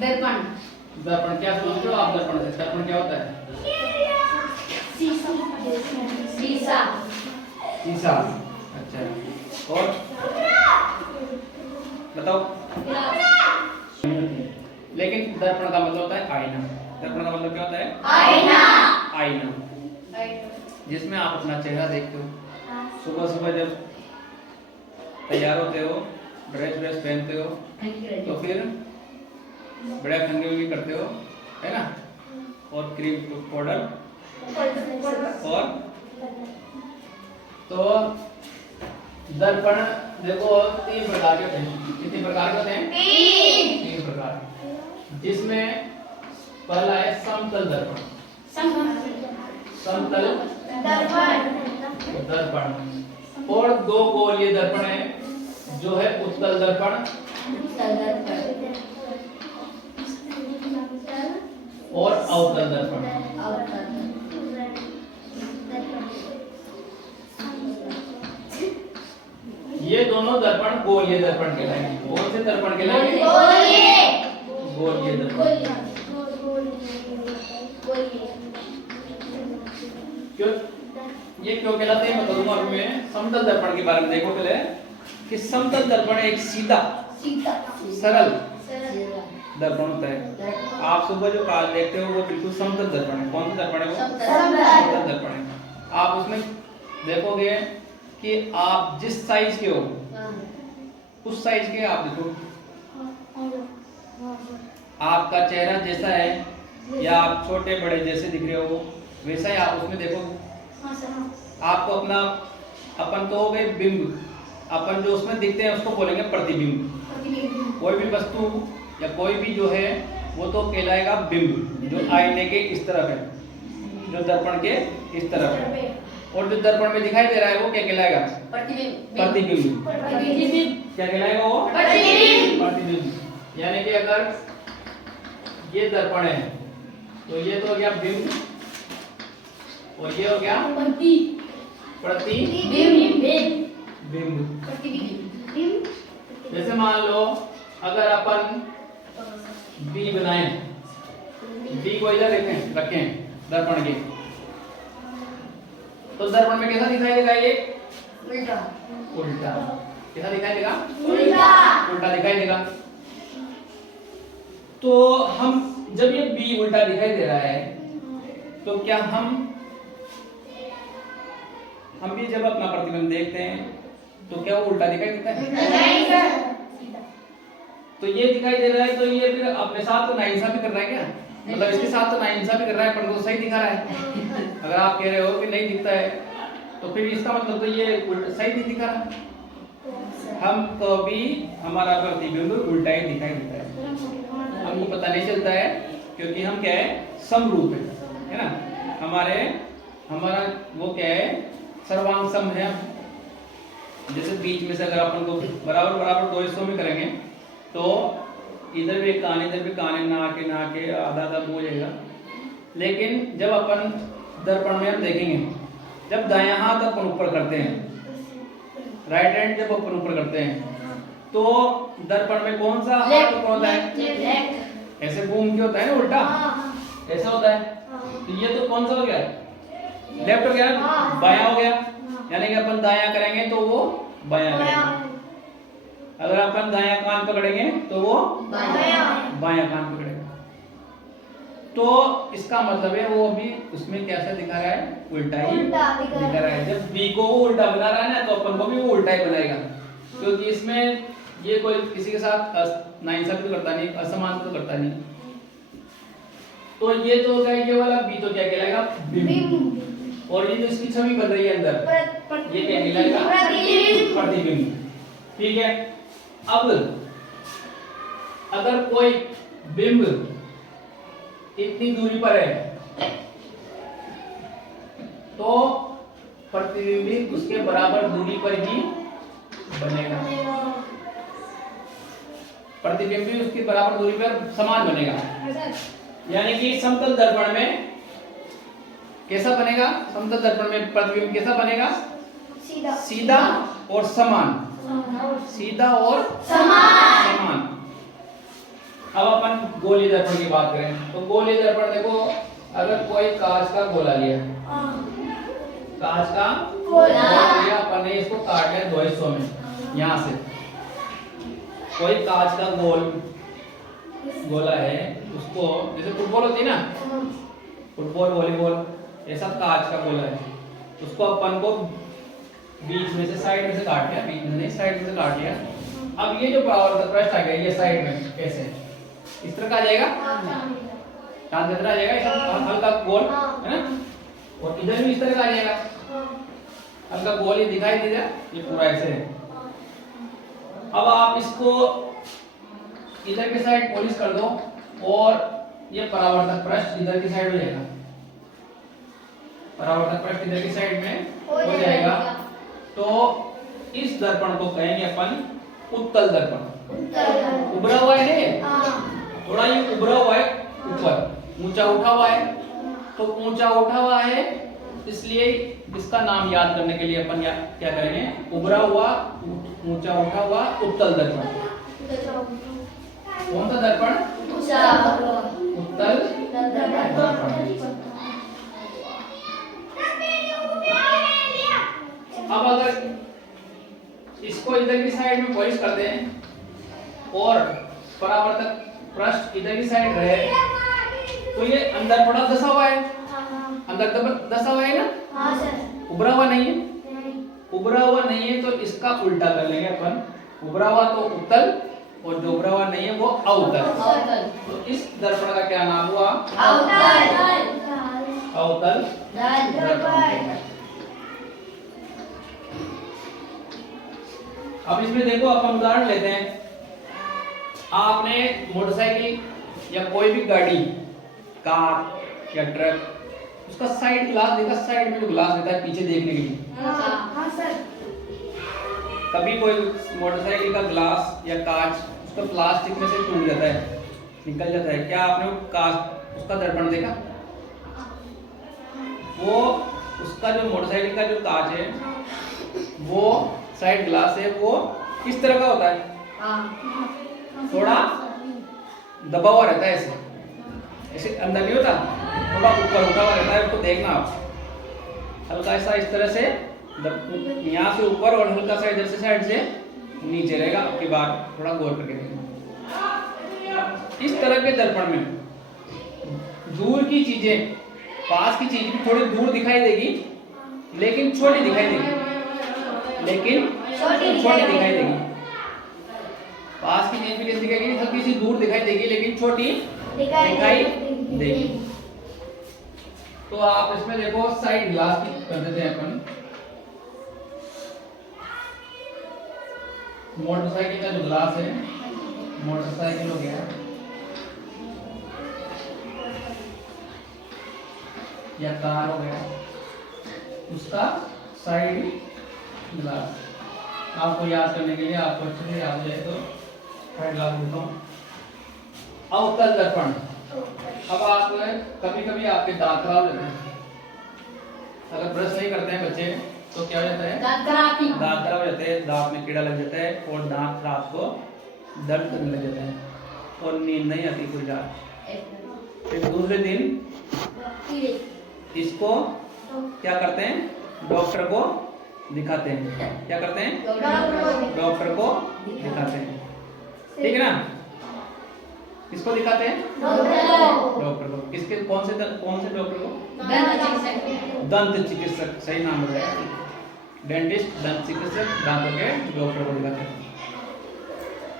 दर्पण। दर्पण क्या सोचते हो आप दर्पण से? दर्पण क्या होता है? शीशा। शीशा। अच्छा, और बताओ। लेकिन दर्पण का मतलब होता है आईना। दर्पण का मतलब क्या होता है? आईना। आईना, जिसमें आप अपना चेहरा देखते हो। सुबह सुबह जब तैयार होते हो, ड्रेस पहनते हो, तो फिर बड़ा कंघी भी करते हो, है ना? और क्रीम पाउडर और तो दर्पण देखो 3 प्रकार के होते हैं। कितने प्रकार के होते हैं? 3 प्रकार, जिसमें पहला है समतल दर्पण। समतल दर्पण। और 2 गोलीय दर्पण है, जो है उत्तल दर्पण और अवतल दर्पण। ये दोनों दर्पण गोलीय दर्पण कहलाएंगे। कौन से दर्पण कहलाएंगे? गोलीय दर्पण। क्यों ये क्यों कहलाते हैं? मैं बताऊंगा अभी। मैं समतल दर्पण के बारे में देखो पहले, कि समतल दर्पण एक सीधा सरल दर्पण होता है। आप सुबह जो कार देखते हो वो बिल्कुल समतल दर्पण है। कौन सा दर्पण है वो? समतल दर्पण है। आप उसमें देखोगे कि आप जिस साइज के हो उस साइज के आप देखो, आपका चेहरा जैसा है या आप छोटे बड़े जैसे दिख रहे हो वैसा ही आप उसमें देखो। आपको अपना अपन तो हो गए बिंब, अपन जो उसमें दिखते हैं उसको बोलेंगे प्रतिबिंब। कोई भी वस्तु या कोई भी जो है वो तो कहलाएगा बिंब, जो आईने के इस तरफ है, जो दर्पण के इस तरफ है। और जो दर्पण में दिखाई दे रहा है वो क्या कहलाएगा? प्रतिबिंब। क्या कहलाएगा वो? प्रतिबिंब। यानी कि अगर ये दर्पण है तो ये तो हो गया बिंब और ये हो गया प्रतिबिंब। जैसे मान लो अगर अपन बी बनाए, बी को इधर रखें दर्पण के, तो दर्पण में कैसा दिखाई देगा? ये उल्टा। कैसा दिखाई देगा? उल्टा दिखाई देगा। तो हम जब ये बी उल्टा दिखाई दे रहा है तो क्या हम भी जब अपना प्रतिबिंब देखते हैं तो क्या वो उल्टा दिखाई देता है? नहीं सर। तो ये दिखाई दे रहा है तो ये फिर अपने साथ तो नाइंसाफी कर रहा है क्या? मतलब इसके साथ तो नाइंसाफी कर रहा है, पर वो सही दिखा रहा है। अगर आप कह रहे हो कि नहीं दिखता है तो फिर इसका मतलब तो ये सही नहीं दिखा रहा। हम तो भी हमारा प्रतिबिंब उल्टा ही दिखाई देता है, हमको पता नहीं चलता है, क्योंकि हम क्या है? समरूप है ना। हमारा वो क्या है? सर्वांग सम है। जैसे बीच में से अगर अपन को बराबर 2 हिस्सों में करेंगे तो इधर भी एक कान इधर भी कान, ना के आधा मुंह हो जाएगा। लेकिन जब अपन दर्पण में हम देखेंगे, जब दायां हाथ अपन ऊपर करते हैं, राइट हैंड जब अपन ऊपर करते हैं, तो दर्पण में कौन सा हाथ ऊपर होता है? ऐसे घूम के होता है ना, उल्टा ऐसा होता है। तो ये तो कौन सा हो गया? लेफ्ट हो गया, बायां हो गया। यानी कि अपन दायां करेंगे तो वो बायां करेगा, अगर अपन दायां कान पकड़ेंगे तो वो बायां कान पकड़ेगा। तो इसका मतलब है वो अभी उसमें कैसा दिखा रहा है? उल्टा ही दिखा रहा है। जब बी को वो उल्टा बना रहा है ना, तो अपन को भी वो उल्टा ही बनाएगा, क्योंकि इसमें ये कोई किसी के साथ नाइंसाफी तो करता नहीं, असमान तो करता नहीं। तो ये तो हो गया ये वाला, बी तो क्या कहलाएगा? बिंब। और ये जो इसकी छवि बन रही है अंदर, ये क्या कहलाएगा? प्रतिबिंब। ठीक है। अब अगर कोई बिंब इतनी दूरी पर है तो प्रतिबिंब भी उसके बराबर दूरी पर ही बनेगा। प्रतिबिंब भी उसकी बराबर दूरी पर समान बनेगा। यानी कि समतल दर्पण में कैसा बनेगा? समतल दर्पण में प्रतिबिंब कैसा बनेगा? सीधा और समान। सीधा और समान। गोली दर्पण की बात करें तो गोली दर्पण देखो, अगर कोई कांच का गोला लिया, कांच का गोला लिया अपन ने, इसको काट लिया दो हिस्सों में, यहाँ से कोई कांच का गोला है, उसको जैसे फुटबॉल होती है ना, फुटबॉल वॉलीबॉल, ऐसा कांच का गोला है, उसको अपन को बीच में से साइड में से काट लिया, बीच में नहीं साइड में से काट लिया। अब ये जो परावर्तक पृष्ठ आ गया ये साइड में कैसे इस तरह का आ जाएगा, चांद इतना आ जाएगा, ऐसा हल्का गोल है ना, और इधर भी इस तरह का आ जाएगा, हल्का गोल ही दिखाई देगा, ये पूरा ऐसे है। अब आप इसको इधर की साइड पॉलिश कर दो और ये परावर्तक पृष्ठ इधर की साइड हो जाएगा, परावर्तक पृष्ठ इधर की साइड में हो जाएगा। तो इस दर्पण को कहेंगे अपन उत्तल दर्पण। उभरा हुआ है, थोड़ा ये उभरा हुआ है, ऊपर ऊंचा उठा हुआ है, तो ऊंचा उठा हुआ है इसलिए इसका नाम याद करने के लिए अपन क्या करेंगे, उभरा हुआ ऊंचा उठा हुआ उत्तल दर्पण। कौन सा दर्पण? उत्तल दर्पण। अब अगर इसको इधर की साइड में पॉलिश करते हैं और परावर्तक पृष्ठ इधर की साइड रहे, तो ये अंदर थोड़ा दसा हुआ है, अंदर दसा हुआ है ना, उभरा हुआ नहीं है, उभरा हुआ नहीं है, तो इसका उल्टा कर लेंगे अपन, उभरा हुआ तो उत्तल और जो उभरा हुआ नहीं है वो अवतल। तो इस दर्पण का क्या नाम हुआ? अवतल दर्पण। अब इसमें देखो अपन उदाहरण लेते हैं, आपने मोटरसाइकिल या कोई भी गाड़ी, कार या ट्रक, उसका साइड ग्लास देखा, साइड में जो ग्लास रहता है पीछे देखने के लिए। हाँ सर। कभी कोई मोटरसाइकिल का ग्लास या कांच उसका प्लास्टिक में से टूट जाता है, निकल जाता है, क्या आपने कांच उसका दर्पण देखा? वो उसका जो मोटरसाइकिल का जो कांच है, वो साइड ग्लास है, वो किस तरह का होता है? थोड़ा दबा हुआ रहता है, ऐसे ऐसे अंदर नहीं होता, थोड़ा ऊपर उठा हुआ रहता है, उसको देखना आप, हल्का ऐसा इस तरह से यहाँ से ऊपर और हल्का सा इधर से साइड से नीचे रहेगा। आपकी बात थोड़ा गौर करके देखना। इस तरह के दर्पण में दूर की चीजें पास की चीज भी थोड़ी दूर दिखाई देगी, लेकिन छोटी दिखाई देगी, छोटी दिखाई देगी। पास की चीज भी कैसी दिखाएगी? हल्की सी दूर दिखाई देगी, लेकिन छोटी दिखाई देगी। तो आप इसमें देखो साइड ग्लास की कर देते हैं अपन। मोटरसाइकिल का जो ग्लास है, मोटरसाइकिल हो गया या कार हो गया, उसका साइड ग्लास आपको याद करने के लिए, आपको अच्छे से याद हो जाए तो साइड ग्लास बोलता हूँ। अवतल दर्पण। अब आप कभी कभी आपके दांत खराब हो जाते हैं, अगर ब्रश नहीं करते हैं बच्चे तो क्या हो जाता है? दांत खराब हो जाते हैं, दांत में कीड़ा लग जाता है और दांत रात को दर्द करने लग जाता है और नींद नहीं आती पूरी रात। फिर दूसरे दिन इसको क्या करते हैं? डॉक्टर को दिखाते हैं। क्या करते हैं? डॉक्टर को दिखाते हैं, ठीक है ना? किसको दिखाते हैं? डॉक्टर को। किसके? कौन से डॉक्टर को? दंत चिकित्सक, सही नाम है, डेंटिस्ट, दंत चिकित्सक, दांतों के डॉक्टर को दिखाते हैं।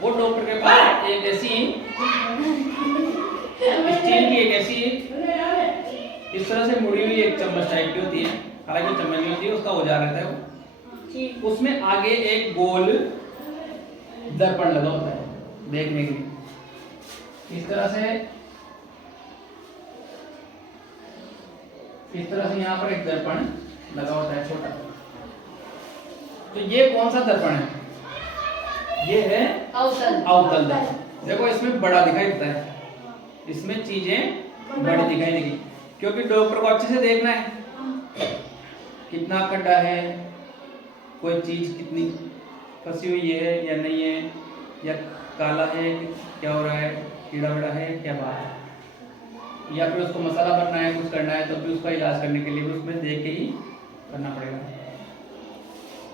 वो डॉक्टर के पास एक ऐसी स्टील की एक ऐसी इस तरह से मुड़ी हुई एक चम्मच टाइप की होती है, हालांकि चम्मच नहीं होती है, उसका औजार रहता है वो, उसमें आगे एक गोल दर्पण लगा होता है देखने के लिए। इस तरह से यहाँ पर एक दर्पण लगा होता है छोटा। तो ये कौन सा दर्पण है? ये है अवतल दर्पण। देखो इसमें बड़ा दिखाई देता है, इसमें चीजें बड़ी दिखाई देगी, क्योंकि डॉक्टर को अच्छे से देखना है कितना खड्डा है, कोई चीज कितनी फंसी हुई है या नहीं है, या काला है, क्या हो रहा है, कीड़ा वीड़ा है क्या बात है, या फिर उसको मसाला बनना है, कुछ करना है, तो भी उसका इलाज करने के लिए भी उसमें देख के ही करना पड़ेगा।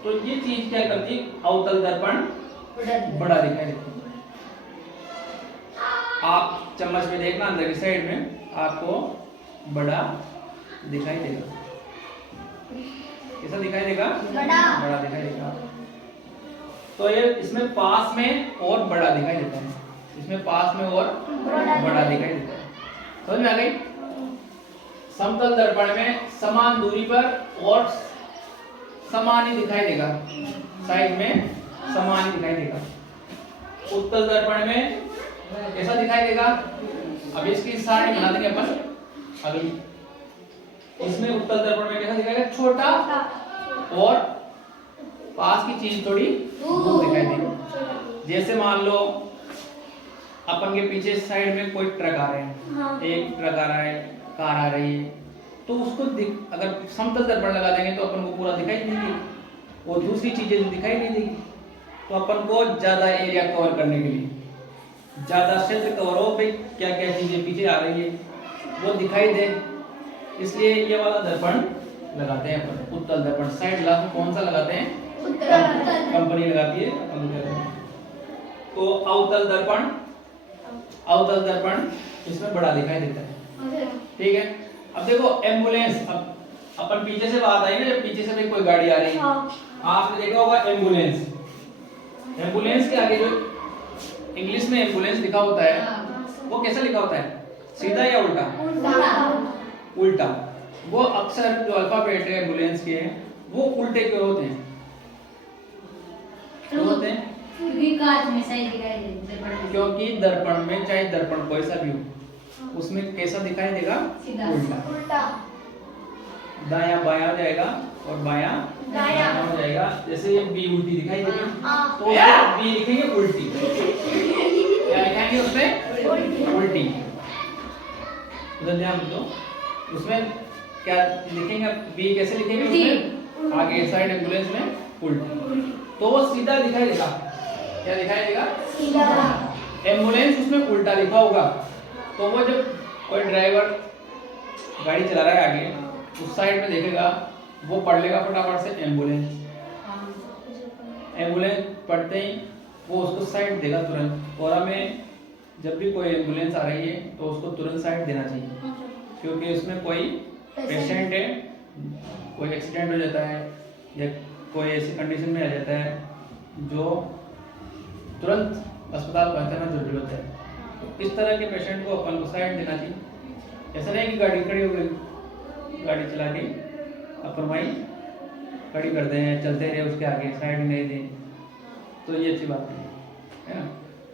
तो ये चीज क्या करती है, अवतल दर्पण बड़ा दिखाई देता है। आप चम्मच में देखना अंदर की साइड में आपको बड़ा दिखाई देगा। कैसा दिखाई देगा, बड़ा दिखाई देगा। तो ये इसमें पास में और बड़ा दिखाई देता है, इसमें पास में और बड़ा दिखाई देता है। समझ में आ गई। समतल दर्पण में समान दूरी पर और समान ही दिखाई देगा, साइड में समान ही दिखाई देगा। उत्तल दर्पण में कैसा दिखाई देगा, अब इसकी सारणी बना देंगे अपन अगली। इसमें उत्तल दर्पण में कैसा दिखाएगा, छोटा और पास की चीज थोड़ी दूर दिखाई देगी। जैसे मान लो अपन के पीछे साइड में कोई ट्रक आ रहे हैं, एक ट्रक आ रहा है, कार आ रही है, तो उसको अगर समतल दर्पण लगा देंगे तो अपन को पूरा दिखाई नहीं देगी, और दूसरी चीजें जो दिखाई नहीं देगी। तो अपन को ज्यादा एरिया कवर करने के लिए, ज्यादा क्षेत्र कवर हो भाई, क्या क्या चीजें पीछे आ रही है वो दिखाई दे, इसलिए ये वाला दर्पण लगाते हैं अपन, उत्तल दर्पण। साइड ग्लास में कौन सा लगाते हैं, कंपनी लगाती है। तो अवतल दर्पण, अवतल दर्पण इसमें बड़ा दिखाई देता है, ठीक है। अब देखो एम्बुलेंस, अब अपन पीछे से बात आई ना, जब पीछे से भी कोई गाड़ी आ रही है, आपने देखा होगा एम्बुलेंस। एम्बुलेंस के आगे जो इंग्लिश में एम्बुलेंस लिखा होता है वो कैसा लिखा होता है, सीधा या उल्टा, उल्टा। वो अक्सर जो अल्फाबेट है एम्बुलेंस के वो उल्टे क्यों होते हैं, क्यों होते हैं, क्योंकि दर्पण में चाहे दर्पण कोई सा भी हो उसमें कैसा दिखाई देगा, उल्टा। दायां बायां हो जाएगा और बायां दायां हो जाएगा। जैसे ये बी उल्टी दिखाई देगी तो बी लिखेंगे उल्टी, क्या लिखेंगे उसमें, उल्टी। उधर ध्यान दो, उसमें क्या लिखेंगे, बी कैसे लिखेंगे उसमें, आगे साइड एम्बुलेंस में उल्टी, तो वो सीधा दिखाई देगा। क्या दिखाई देगा, सीधा। एम्बुलेंस उसमें उल्टा लिखा होगा, तो वो जब कोई ड्राइवर गाड़ी चला रहा है आगे, उस साइड में देखेगा, वो पढ़ लेगा फटाफट से एम्बुलेंस। एम्बुलेंस पढ़ते ही वो उसको साइड देगा तुरंत। और हमें जब भी कोई एम्बुलेंस आ रही है तो उसको तुरंत साइड देना चाहिए, क्योंकि उसमें कोई पेशेंट है, कोई एक्सीडेंट हो जाता है या कोई ऐसी कंडीशन में आ जाता है जो तुरंत अस्पताल पहुंचाना जरूरी होता है। तो इस तरह के पेशेंट को अपन को साइड देना चाहिए। ऐसा नहीं कि गाड़ी खड़ी हो गई, गाड़ी चला के अपन वहीं खड़ी कर दें, चलते रहे उसके आगे, साइड नहीं दें, तो ये अच्छी बात नहीं है ना।